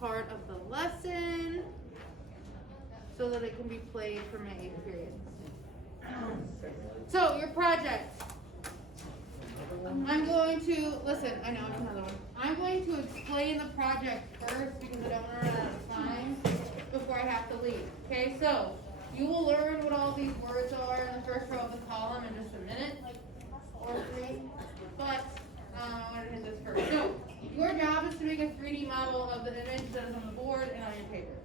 part of the lesson so that it can be played for my 8th period. So, your project. I'm going to, listen, I know it's another one. I'm going to explain the project first because I don't want to run out of time before I have to leave. Okay, so you will learn what all these words are in the first row of the column in just a minute or 3. But I want to hit this first. So your job is to make a 3D model of the image that is on the board and on your paper.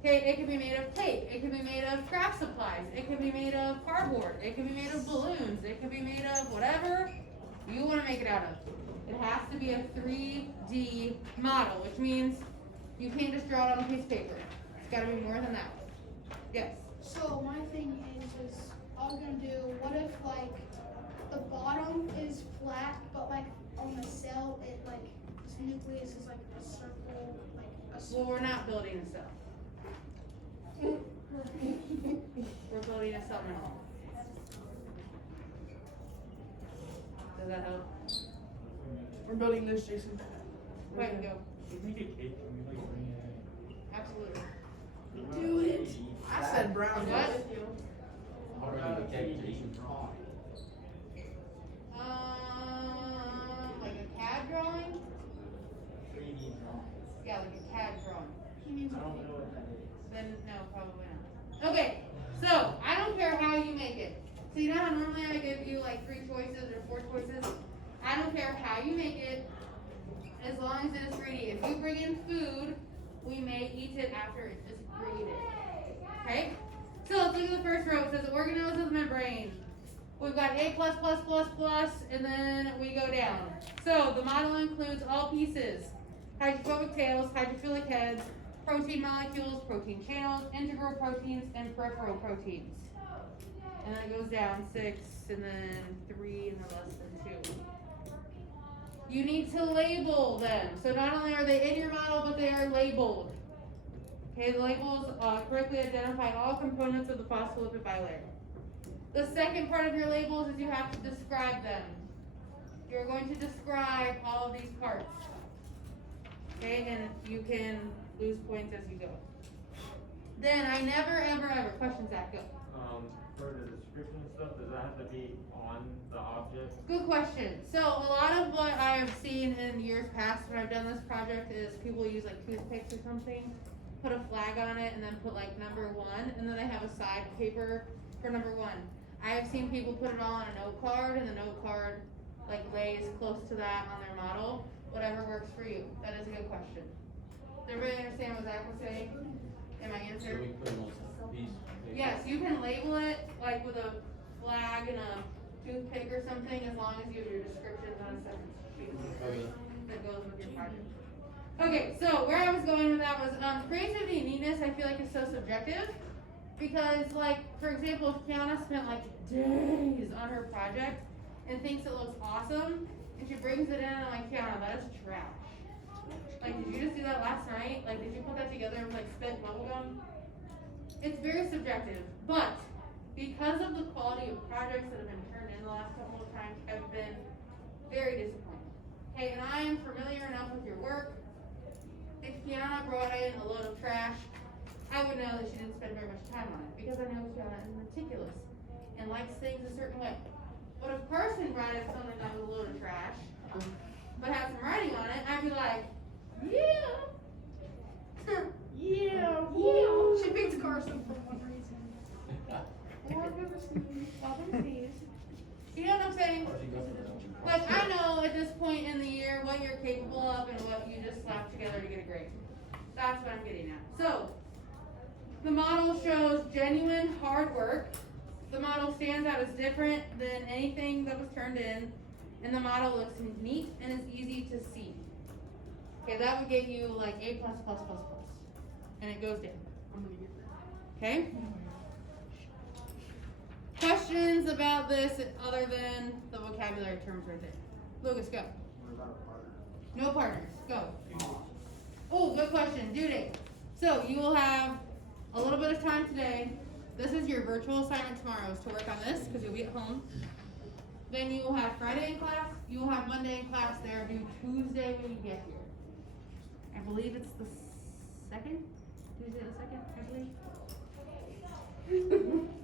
Okay, it can be made of tape, it can be made of craft supplies, it can be made of cardboard, it can be made of balloons, it can be made of whatever you want to make it out of. It has to be a 3D model, which means you can't just draw it on a piece of paper. It's got to be more than that. Yes? So my thing is I was gonna do, what if like the bottom is flat, but like on the cell it like its nucleus is like a circle, like a Well, circle. we're not building a cell. We're building a cell model. Does that help? We're building this, Jason. Go ahead and go. If we make a cake, can we like bring it? Absolutely. Do it. I said brown. What? Like a CAD drawing? 3D drawing. Yeah, like a CAD drawing. He means I don't know what that is. Then no, probably not. Okay, so I don't care how you make it. So you know how normally I give you like 3 choices or 4 choices? I don't care how you make it, as long as it is 3D. If you bring in food, we may eat it after it is created. Okay? So let's look at the first row. It says organelles of the membrane. We've got A++++, and then we go down. So the model includes all pieces: hydrophobic tails, hydrophilic heads, protein molecules, protein channels, integral proteins, and peripheral proteins. And then it goes down 6, and then 3, and then less than 2. You need to label them. So not only are they in your model, but they are labeled. Okay, the labels correctly identify all components of the phospholipid bilayer. The second part of your labels is you have to describe them. You're going to describe all of these parts. Okay, and you can lose points as you go. Then I never, ever, ever, question Zach, go. For the description and stuff, does that have to be on the object? Good question. So a lot of what I have seen in years past when I've done this project is people use like toothpicks or something, put a flag on it, and then put like number 1, and then they have a side paper for number 1. I have seen people put it all on a note card, and the note card like lays close to that on their model. Whatever works for you. That is a good question. Does everybody understand what Zach was saying? And my So answer? we put them on some piece of paper? Yes, you can label it like with a flag and a toothpick or something, as long as you have your descriptions on a separate sheet of paper Okay. that goes with your project. Okay, so where I was going with that was creativity and neatness. I feel like is so subjective because, like, for example, if Kiana spent like days on her project and thinks it looks awesome, and she brings it in, and I'm like, Kiana, that is trash. Like, did you just do that last night? Like, did you put that together with like spit bubble gum? It's very subjective, but because of the quality of projects that have been turned in the last couple of times, I've been very disappointed. Okay, and I am familiar enough with your work. If Kiana brought in a load of trash, I would know that she didn't spend very much time on it because I know Kiana is meticulous and likes things a certain way. But if Carson brought in something that was a load of trash, but had some writing on it, I'd be like, yeah. yeah. She picked Carson for one reason. Or river sneeze, welcome sneeze. You know what I'm saying? Or she goes to the- Like, I know at this point in the year what you're capable of and what you just slap together to get a grade. That's what I'm getting at. So, the model shows genuine hard work. The model stands out as different than anything that was turned in. And the model looks neat and is easy to see. Okay, that would get you like A++++. And it goes down. Okay? Questions about this other than the vocabulary terms right there? Lucas, go. What about a partner? No partners. Go. Oh, good question. Due date. So you will have a little bit of time today. This is your virtual assignment tomorrow is to work on this because you'll be at home. Then you will have Friday in class. You will have Monday in class. They are due Tuesday when you get here. I believe it's the 2nd? Tuesday the 2nd, I believe.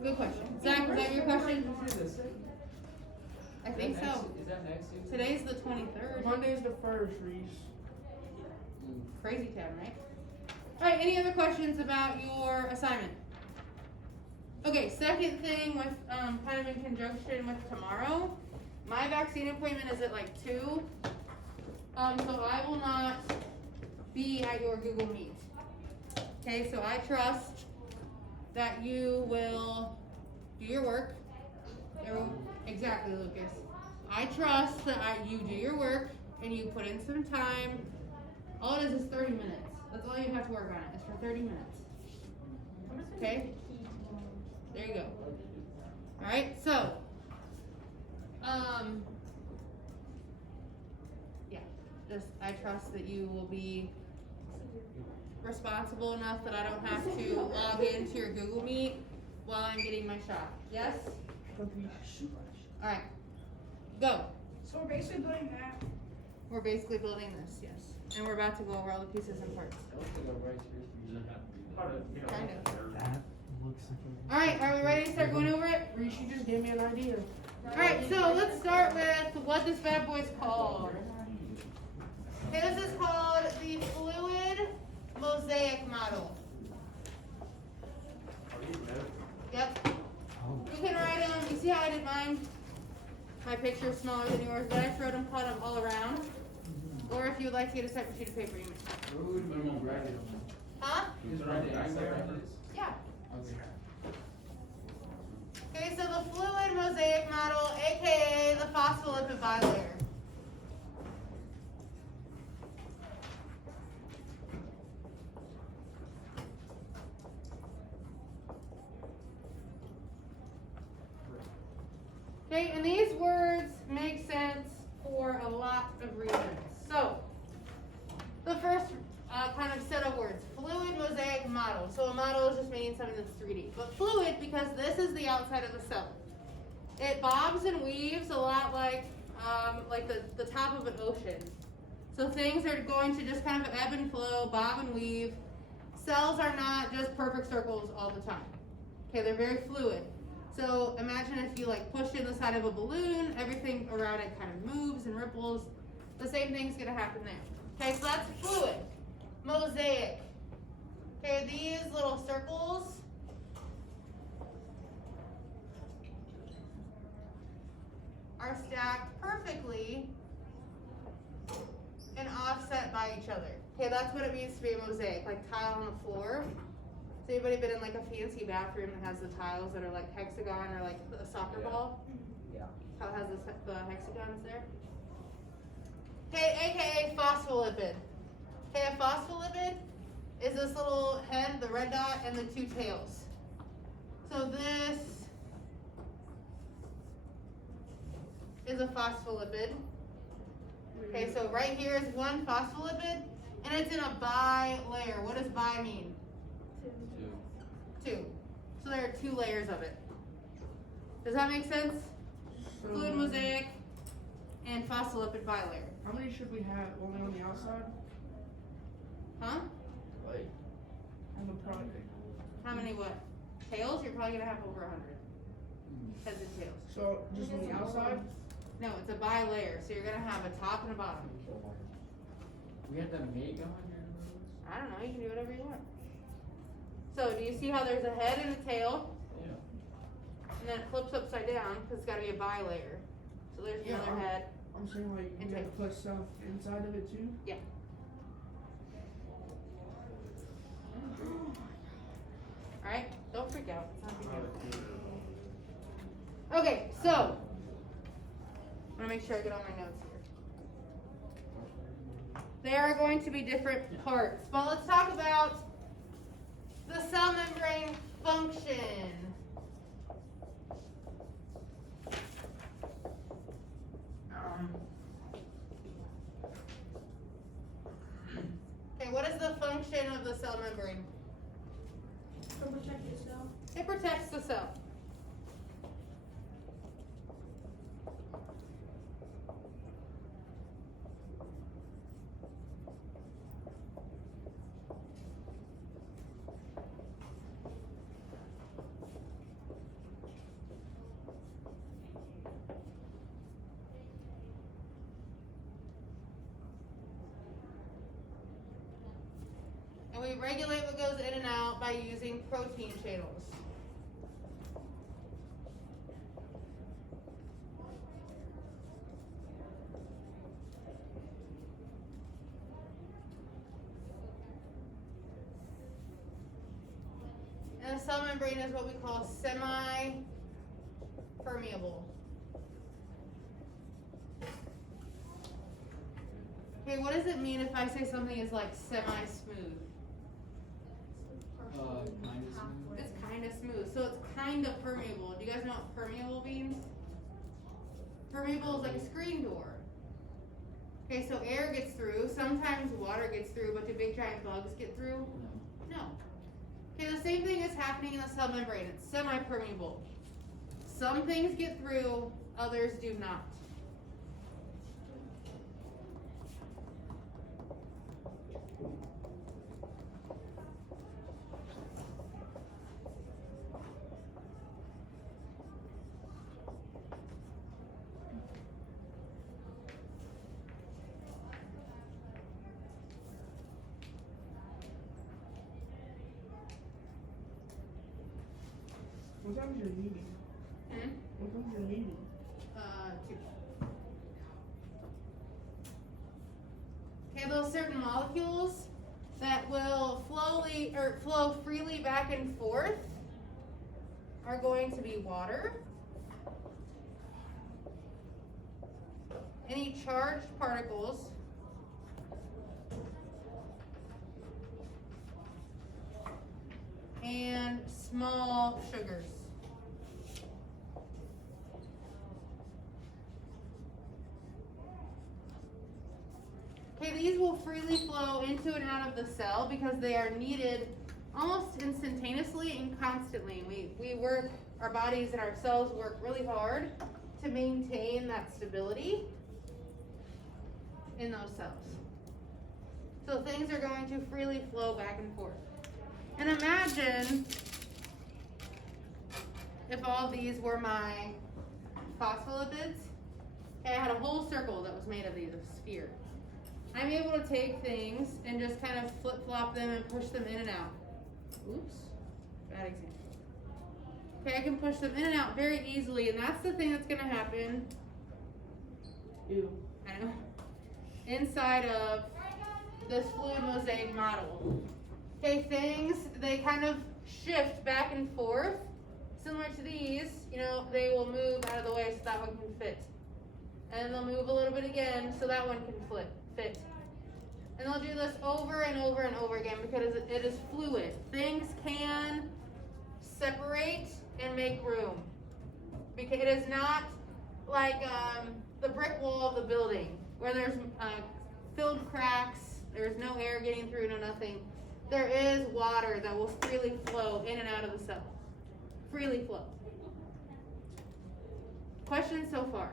Good question. Zach, was that your question? I think so. Is that next Tuesday? Today's the 23rd. Monday's the first, Reese. Crazy town, right? Alright, any other questions about your assignment? Okay, second thing with, kind of in conjunction with tomorrow, my vaccine appointment is at like 2. So I will not be at your Google Meet. Okay, so I trust that you will do your work. Exactly, Lucas. I trust that you do your work and you put in some time. All it is 30 minutes. That's all you have to work on it. It's for 30 minutes. Okay? There you go. Alright, so, yeah, I trust that you will be responsible enough that I don't have to log into your Google Meet while I'm getting my shot. Yes? Alright, go. So we're basically building that. We're basically building this, yes. And we're about to go over all the pieces and parts. Part of, you know, Kind of. That looks like a. Alright, are we ready to start going over it? Reese, you just gave me an idea. Alright, so let's start with what this bad boy's called. Okay, this is called the fluid mosaic model. Are you ready? Yep. Oh. You can write them, you see how I did mine? My picture's smaller than yours, but I wrote them, cut them all around. Or if you would like to get a separate sheet of paper, you may. Where would we write it on? Huh? Just write it anywhere on this? Yeah. Okay. Okay, so the fluid mosaic model, aka the phospholipid bilayer. Okay, and these words make sense for a lot of reasons. So, the first kind of set of words, fluid mosaic model. So a model is just meaning something that's 3D. But fluid, because this is the outside of the cell. It bobs and weaves a lot like the top of an ocean. So things are going to just kind of ebb and flow, bob and weave. Cells are not just perfect circles all the time. Okay, they're very fluid. So imagine if you like push in the side of a balloon, everything around it kind of moves and ripples. The same thing's gonna happen there. Okay, so that's fluid. Mosaic. Okay, these little circles are stacked perfectly and offset by each other. Okay, that's what it means to be a mosaic, like tile on the floor. Has anybody been in like a fancy bathroom that has the tiles that are like hexagon or like a soccer ball? Yeah. How it has the hexagons there? Okay, aka phospholipid. Okay, a phospholipid is this little head, the red dot, and the 2 tails. So this is a phospholipid. Okay, so right here is one phospholipid, and it's in a bilayer. What does bi mean? 2. So there are 2 layers of it. Does that make sense? So, Fluid mosaic and phospholipid bilayer. how many should we have? Only on the outside? Huh? Like. On the product? How many what? Tails? You're probably gonna have over 100 heads and tails. So, just on the outside? No, it's a bilayer, so you're gonna have a top and a bottom. We have to make 100 of I don't know, you can do whatever you want. So do you see how there's a head and a tail, those? Yeah. and then it flips upside down, because it's gotta be a bilayer. So there's Yeah, another head. I'm saying like, And we have to tail. put stuff inside of it too? Alright, don't freak out, it's not a big Not deal. a computer. Okay, so, I'm gonna make sure I get all my notes here. There are going to be different parts, but let's talk about the cell membrane function. Okay, what is the function of the cell membrane? To protect yourself. It protects the cell. regulate what goes in and out by using protein channels. And the cell membrane is what we call semi-permeable. Okay, what does it mean if I say something is like semi-smooth? Kind of smooth. It's kind of smooth, so it's kind of permeable. Do you guys know what permeable means? Permeable is like a screen door. Okay, so air gets through, sometimes water gets through, but do big giant bugs get through? No. No. Okay, the same thing is happening in the cell membrane. It's semi-permeable. Some things get through, others do not. What time is your meeting? Hmm? What time is your meeting? 2. Okay, those certain molecules that will flow freely back and forth are going to be water. Any charged particles and small sugars. Okay, these will freely flow into and out of the cell because they are needed almost instantaneously and constantly. We work, our bodies and our cells work really hard to maintain that stability in those cells. So things are going to freely flow back and forth. And imagine if all these were my phospholipids, and I had a whole circle that was made of these, a sphere. I'm able to take things and just kind of flip-flop them and push them in and out. Oops, bad example. Okay, I can push them in and out very easily, and that's the thing that's gonna happen. Ew. I know. Inside of this fluid mosaic model. Okay, things, they kind of shift back and forth. Similar to these, you know, they will move out of the way so that one can fit. And they'll move a little bit again so that one can fit. And they'll do this over and over and over again because it is fluid. Things can separate and make room. Because it is not like the brick wall of the building where there's filled cracks, there's no air getting through, no nothing. There is water that will freely flow in and out of the cell. Freely flow. Questions so far?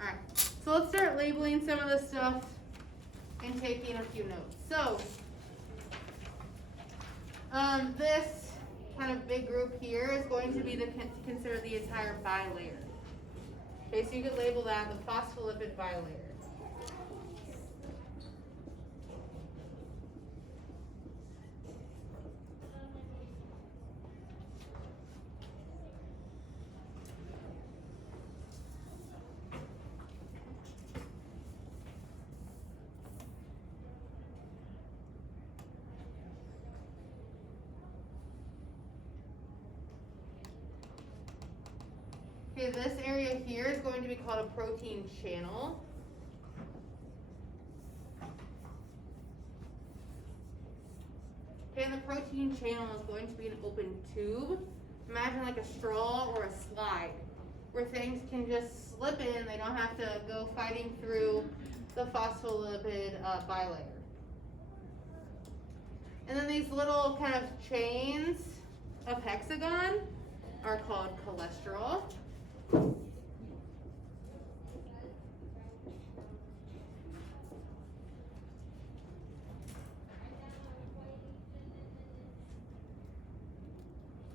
Alright, so let's start labeling some of this stuff and taking a few notes. So, this kind of big group here is going to be considered the entire bilayer. Okay, so you could label that the phospholipid bilayer. Okay, this area here is going to be called a protein channel. Okay, and the protein channel is going to be an open tube. Imagine like a straw or a slide where things can just slip in. They don't have to go fighting through the phospholipid bilayer. And then these little kind of chains of hexagon are called cholesterol.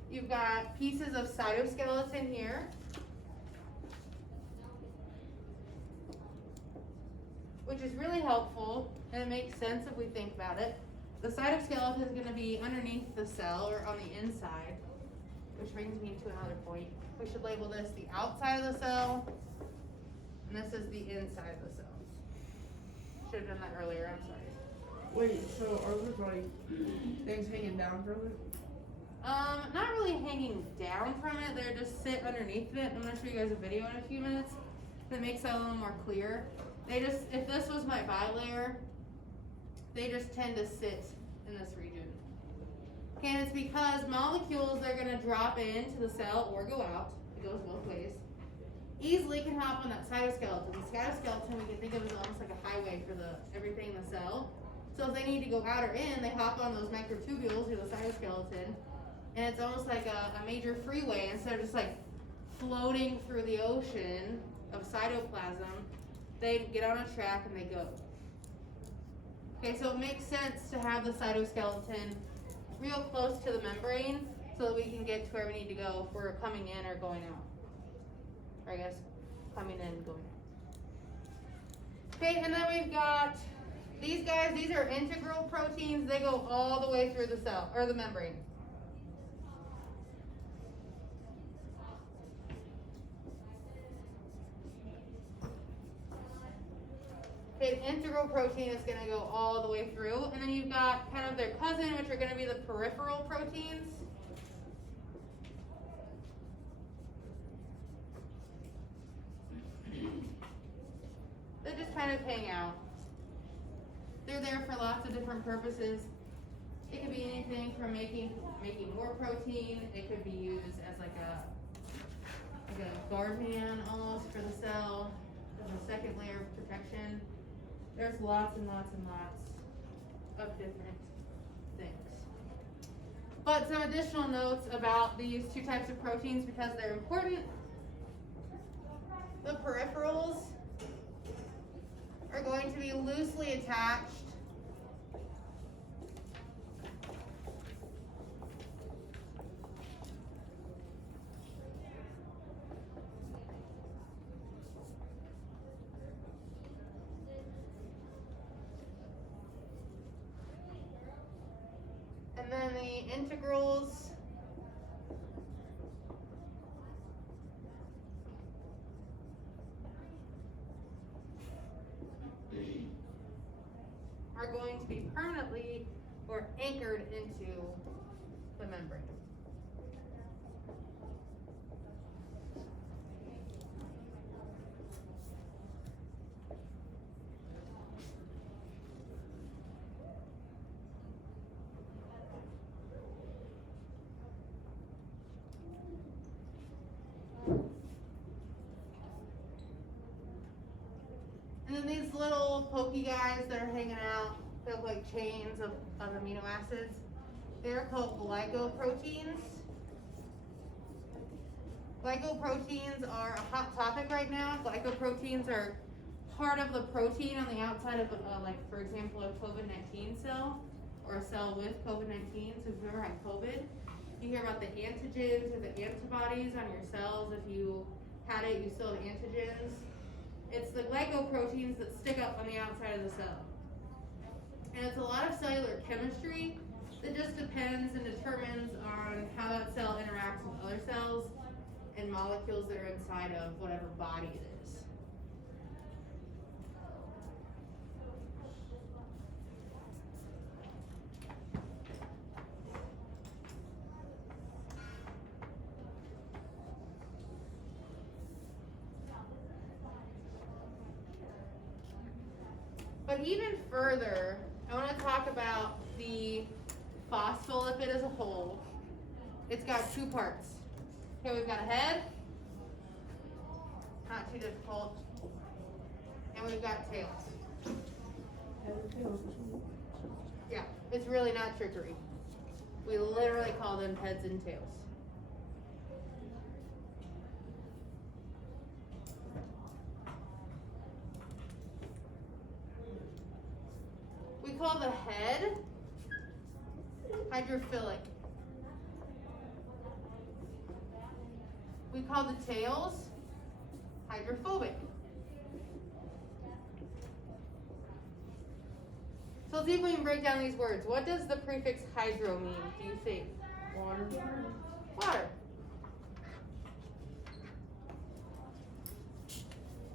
You've got pieces of cytoskeleton here, which is really helpful and it makes sense if we think about it. The cytoskeleton is gonna be underneath the cell or on the inside, which brings me to another point. We should label this the outside of the cell, and this is the inside of the cell. Should have done that earlier, I'm sorry. Wait, so are there like things hanging down from it? Not really hanging down from it, they're just sit underneath it. I'm gonna show you guys a video in a few minutes that makes that a little more clear. They just, if this was my bilayer, they just tend to sit in this region. Okay, and it's because molecules that are gonna drop into the cell or go out, it goes both ways, easily can hop on that cytoskeleton. The cytoskeleton we can think of as almost like a highway for everything in the cell. So if they need to go out or in, they hop on those microtubules or the cytoskeleton, and it's almost like a major freeway instead of just like floating through the ocean of cytoplasm. They get on a track and they go. Okay, so it makes sense to have the cytoskeleton real close to the membrane so that we can get to where we need to go if we're coming in or going out. Or I guess coming in and going out. Okay, and then we've got these guys. These are integral proteins. They go all the way through the cell or the membrane. Okay, integral protein is going to go all the way through, and then you've got kind of their cousin, which are going to be the peripheral proteins. They just kind of hang out. They're there for lots of different purposes. It could be anything from making more protein. It could be used as like a guard man almost for the cell, as a second layer of protection. There's lots and lots and lots of different things. But some additional notes about these two types of proteins because they're important. The peripherals are going to be loosely attached and then the integrals are going to be permanently or anchored into the membrane. And then these little pokey guys that are hanging out, they look like chains of amino acids. They're called glycoproteins. Glycoproteins are a hot topic right now. Glycoproteins are part of the protein on the outside of, like, for example, a COVID-19 cell or a cell with COVID-19. So if you've ever had COVID, you hear about the antigens or the antibodies on your cells. If you had it, you still have antigens. It's the glycoproteins that stick up on the outside of the cell. And it's a lot of cellular chemistry that just depends and determines on how that cell interacts with other cells and molecules that are inside of whatever body it is. But even further, I want to talk about the phospholipid as a whole. It's got two parts. Okay, we've got a head, not too difficult, and we've got tails. Yeah, it's really not trickery. We literally call them heads and tails. We call the head hydrophilic. We call the tails hydrophobic. So let's see if we can break down these words. What does the prefix hydro mean, do you think? Water. Water.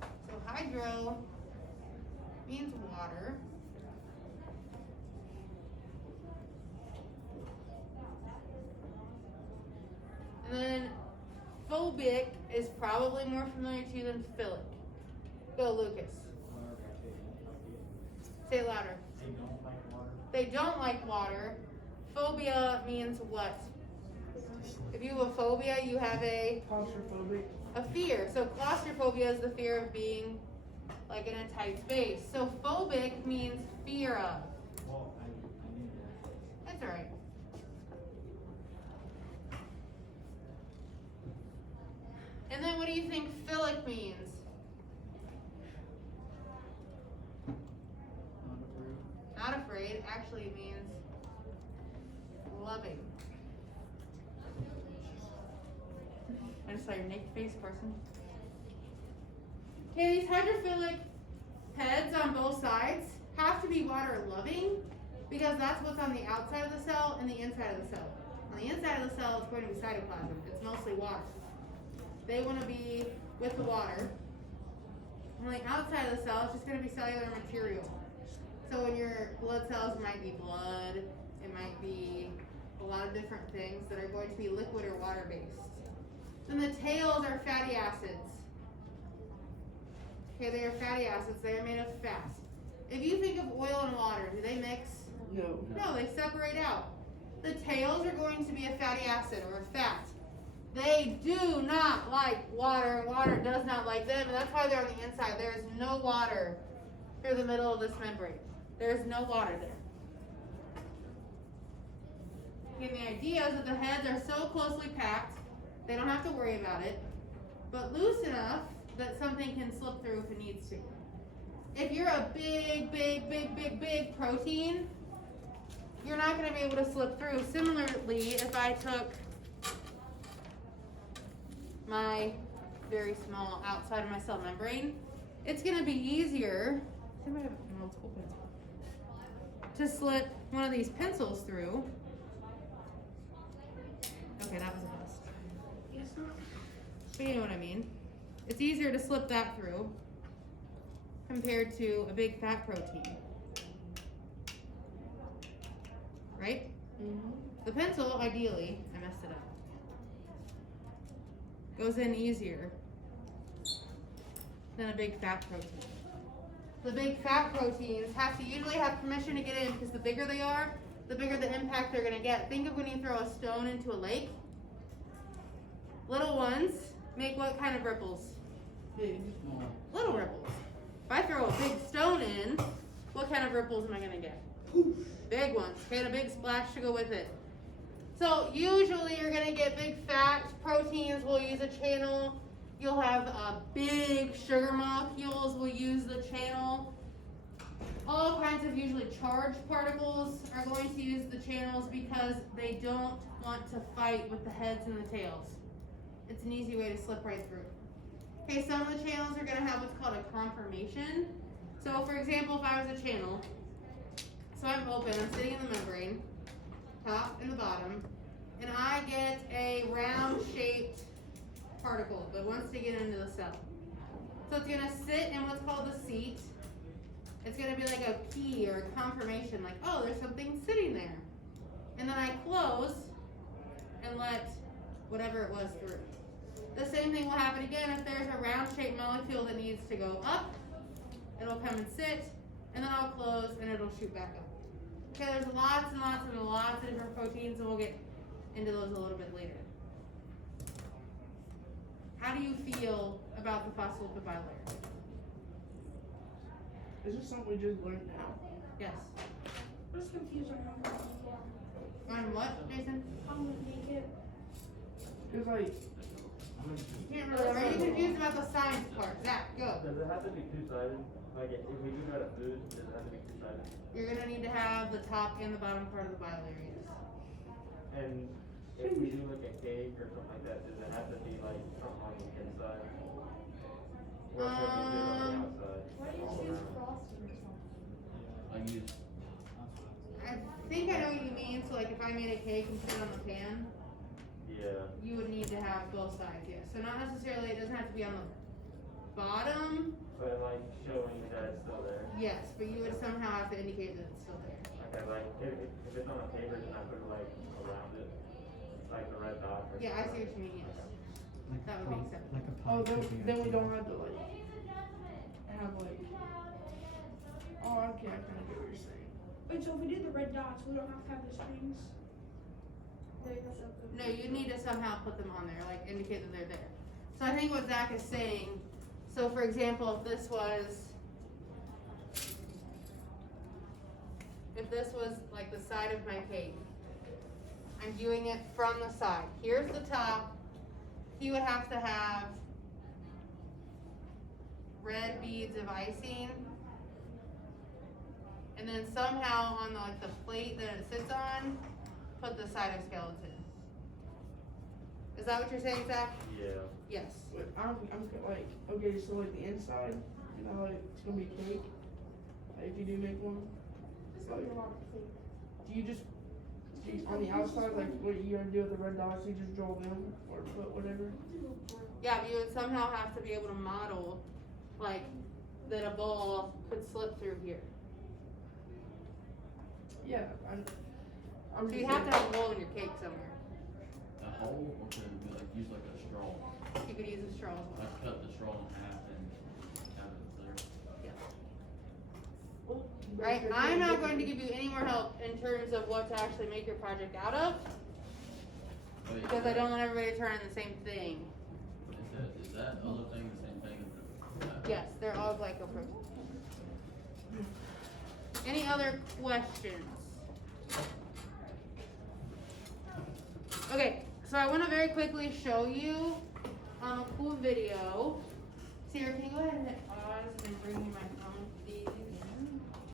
So hydro means water. And then phobic is probably more familiar to you than philic. Go, Lucas. Say it louder. They don't like water. They don't like water. Phobia means what? If you have a phobia, you have a Claustrophobic. fear. So claustrophobia is the fear of being like in a tight space. So phobic means fear of. Well, I knew that. That's alright. And then what do you think philic means? Not afraid. Actually it means loving. I just saw your naked face, person. Okay, these hydrophilic heads on both sides have to be water loving because that's what's on the outside of the cell and the inside of the cell. On the inside of the cell, it's going to be cytoplasm. It's mostly water. They want to be with the water. On the outside of the cell, it's just going to be cellular material. So in your blood cells, it might be blood, it might be a lot of different things that are going to be liquid or water-based. Then the tails are fatty acids. Okay, they are fatty acids, they are made of fat. If you think of oil and water, do they mix? No. No, they separate out. The tails are going to be a fatty acid or a fat. They do not like water, and water does not like them, and that's why they're on the inside. There is no water through the middle of this membrane. There is no water there. And the idea is that the heads are so closely packed, they don't have to worry about it, but loose enough that something can slip through if it needs to. If you're a big protein, you're not going to be able to slip through. Similarly, if I took my very small outside of my cell membrane, it's going to be easier to slip one of these pencils through. Okay, that was a bust. But you know what I mean. It's easier to slip that through compared to a big fat protein. Right? Mm-hmm. The pencil, ideally, I messed it up, goes in easier than a big fat protein. The big fat proteins have to usually have permission to get in because the bigger they are, the bigger the impact they're going to get. Think of when you throw a stone into a lake. Little ones make what kind of ripples? Big. Little ripples. If I throw a big stone in, what kind of ripples am I going to get? Big ones. Okay, and a big splash to go with it. So usually you're going to get big fat proteins will use a channel. You'll have big sugar molecules will use the channel. All kinds of usually charged particles are going to use the channels because they don't want to fight with the heads and the tails. It's an easy way to slip right through. Okay, some of the channels are going to have what's called a conformation. So for example, if I was a channel, so I'm open, I'm sitting in the membrane, top and the bottom, and I get a round shaped particle that wants to get into the cell. So it's going to sit in what's called the seat. It's going to be like a key or a confirmation, like, oh, there's something sitting there. And then I close and let whatever it was through. The same thing will happen again if there's a round shaped molecule that needs to go up. It'll come and sit, and then I'll close and it'll shoot back up. Okay, there's lots and lots of different proteins, and we'll get into those a little bit later. How do you feel about the phospholipid bilayer? Is this something we just learned now? Yes. I'm just confused on how to make it. On what, Jason? How to make it. It's like, Can't really. Are you confused about the science part? Zach, go. Does it have to be two-sided? Like, if we do that at food, does it have to be two-sided? You're gonna need to have the top and the bottom part of the bilayer. And if we do like a cake or something like that, does it have to be like something on the inside? Or can we do it on the outside? Why do you all choose around? frosting or something? I use I made a cake and put it on the pan, Yeah. you would need to have both sides, yes. So not necessarily, it doesn't have to be on the bottom, But like showing that it's still there. yes, but you would somehow have to indicate that it's still there. Okay, like if it's on a paper, then I put it like around it, like a red dot. Or Yeah, I see something. what you mean, yes. Like That a would make pie- sense. Like a pie Oh, then, cookie or then we don't something. have to like have like. Oh, okay, I kind of get what you're saying. Wait, so if we do the red dots, we don't have to have the strings? No, you need to somehow put them on there, like indicate that they're there. So I think what Zach is saying, so for example, if this was like the side of my cake, I'm viewing it from the side. Here's the top. He would have to have red beads of icing. And then somehow on the, like the plate that it sits on, put the side of skeleton. Is that what you're saying, Zach? Yeah. Yes. But I'm like, okay, so like the inside, you know, like it's gonna be cake. Like if you do make one, like, do you just on the outside, like what you're gonna do with the red dots, you just draw them or put whatever? Yeah, but you would somehow have to be able to model, like, that a ball could slip through here. Yeah, I'm So just you have to saying- have a hole in your cake somewhere. A hole, or could it be like, use like a straw? You could use a straw as well. Like cut the straw in half and have it there. Well, Right, but- I'm not going to give you any more help in terms of what to actually make your project out of, Wait, because I don't want everybody to turn in the same thing. Is that other thing the same thing as that? Yes, they're all glycoproteins. Any other questions? Okay, so I want to very quickly show you a cool video. Sarah, can you go ahead and hit pause and bring me my